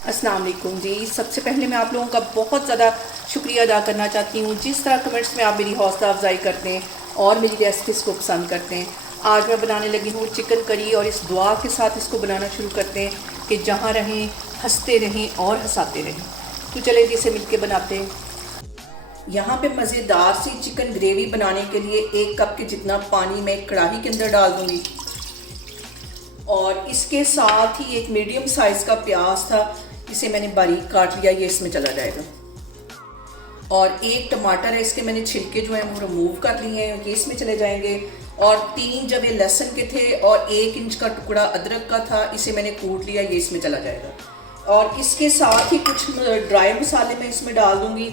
अस्सलाम वालेकुम जी। सबसे पहले मैं आप लोगों का बहुत ज़्यादा शुक्रिया अदा करना चाहती हूँ जिस तरह कमेंट्स में आप मेरी हौसला अफजाई करते हैं और मेरी रेसिपीज़ को पसंद करते हैं। आज मैं बनाने लगी हूँ चिकन करी और इस दुआ के साथ इसको बनाना शुरू करते हैं कि जहाँ रहें हंसते रहें और हंसाते रहें। तो चले जी इसे मिलके बनाते हैं। यहाँ पे मज़ेदार सी चिकन ग्रेवी बनाने के लिए 1 कप के जितना पानी मैं कढ़ाई के अंदर डाल दूँगी और इसके साथ ही एक मीडियम साइज़ का प्याज था, इसे मैंने बारीक काट लिया, ये इसमें चला जाएगा। और 1 टमाटर है, इसके मैंने छिलके जो हैं वो रिमूव कर लिए हैं, ये इसमें चले जाएंगे। और 3 जवे लहसुन के थे और 1 इंच का टुकड़ा अदरक का था, इसे मैंने कूट लिया, ये इसमें चला जाएगा। और इसके साथ ही कुछ ड्राई मसाले मैं इसमें डाल दूँगी।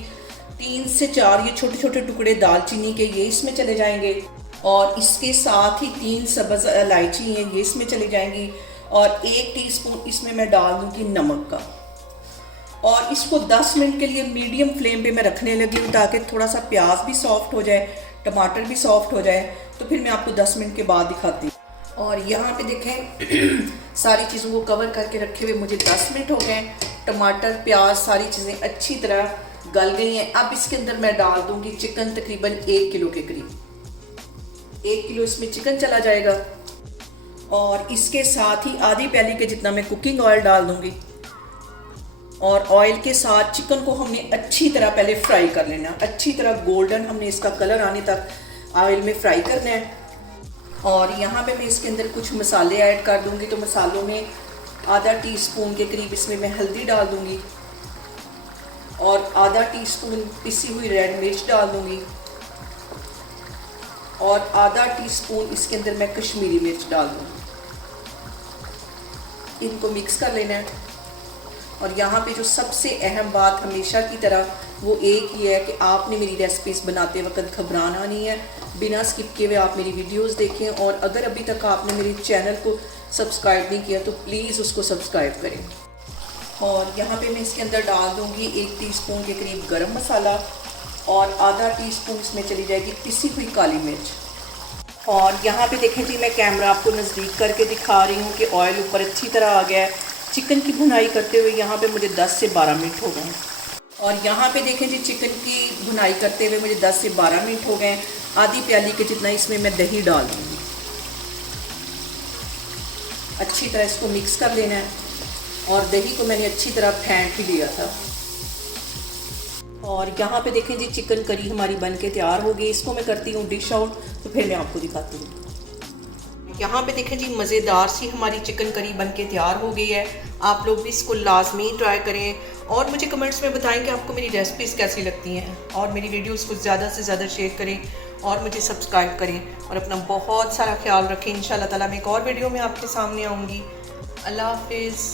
3 से 4 ये छोटे छोटे टुकड़े दालचीनी के, ये इसमें चले जाएंगे। और इसके साथ ही 3 सब्ज़ इलायची हैं, ये इसमें चली जाएंगी। और 1 टीस्पून इसमें मैं डाल दूँगी नमक का। और इसको 10 मिनट के लिए मीडियम फ्लेम पे मैं रखने लगी हूँ ताकि थोड़ा सा प्याज भी सॉफ्ट हो जाए, टमाटर भी सॉफ्ट हो जाए। तो फिर मैं आपको 10 मिनट के बाद दिखाती हूँ। और यहाँ पे देखें सारी चीज़ों को कवर करके रखे हुए मुझे 10 मिनट हो गए। टमाटर, प्याज, सारी चीज़ें अच्छी तरह गल गई हैं। अब इसके अंदर मैं डाल दूँगी चिकन, तकरीबन 1 किलो के करीब। 1 किलो इसमें चिकन चला जाएगा। और इसके साथ ही आधी प्याली के जितना मैं कुकिंग ऑयल डाल दूँगी। और ऑयल के साथ चिकन को हमने अच्छी तरह पहले फ्राई कर लेना, अच्छी तरह गोल्डन हमने इसका कलर आने तक ऑयल में फ्राई करना है। और यहाँ पे मैं इसके अंदर कुछ मसाले ऐड कर दूँगी। तो मसालों में आधा टीस्पून के करीब इसमें मैं हल्दी डाल दूँगी और आधा टीस्पून पिसी हुई रेड मिर्च डाल दूँगी और आधा टीस्पून इसके अंदर मैं कश्मीरी मिर्च डाल दूँगी। इनको मिक्स कर लेना है। और यहाँ पे जो सबसे अहम बात हमेशा की तरह वो एक ही है कि आपने मेरी रेसिपीज़ बनाते वक्त घबराना नहीं है, बिना स्किप किए हुए आप मेरी वीडियोस देखें। और अगर अभी तक आपने मेरे चैनल को सब्सक्राइब नहीं किया तो प्लीज़ उसको सब्सक्राइब करें। और यहाँ पे मैं इसके अंदर डाल दूँगी 1 टीस्पून के करीब गरम मसाला और आधा टीस्पून इसमें चली जाएगी पिसी हुई काली मिर्च। और यहाँ पे देखें जी, मैं कैमरा आपको नज़दीक करके दिखा रही हूँ कि ऑयल ऊपर अच्छी तरह आ गया है। चिकन की भुनाई करते हुए यहाँ पे मुझे 10 से 12 मिनट हो गए। और यहाँ पे देखें जी, चिकन की भुनाई करते हुए मुझे 10 से 12 मिनट हो गए। आधी प्याली के जितना इसमें मैं दही डाल दूँगी। अच्छी तरह इसको मिक्स कर लेना है। और दही को मैंने अच्छी तरह फेंट भी लिया था। और यहाँ पे देखें जी, चिकन करी हमारी बन के तैयार हो गई। इसको मैं करती हूँ डिश आउट, तो फिर मैं आपको दिखाती हूँ। यहाँ पे देखें जी, मज़ेदार सी हमारी चिकन करी बन के तैयार हो गई है। आप लोग भी इसको लाजमी ट्राई करें और मुझे कमेंट्स में बताएं कि आपको मेरी रेसिपीज़ कैसी लगती हैं। और मेरी वीडियोस को ज़्यादा से ज़्यादा शेयर करें और मुझे सब्सक्राइब करें और अपना बहुत सारा ख्याल रखें। इंशाल्लाह ताला मैं एक और वीडियो में आपके सामने आऊँगी। अल्लाह हाफिज़।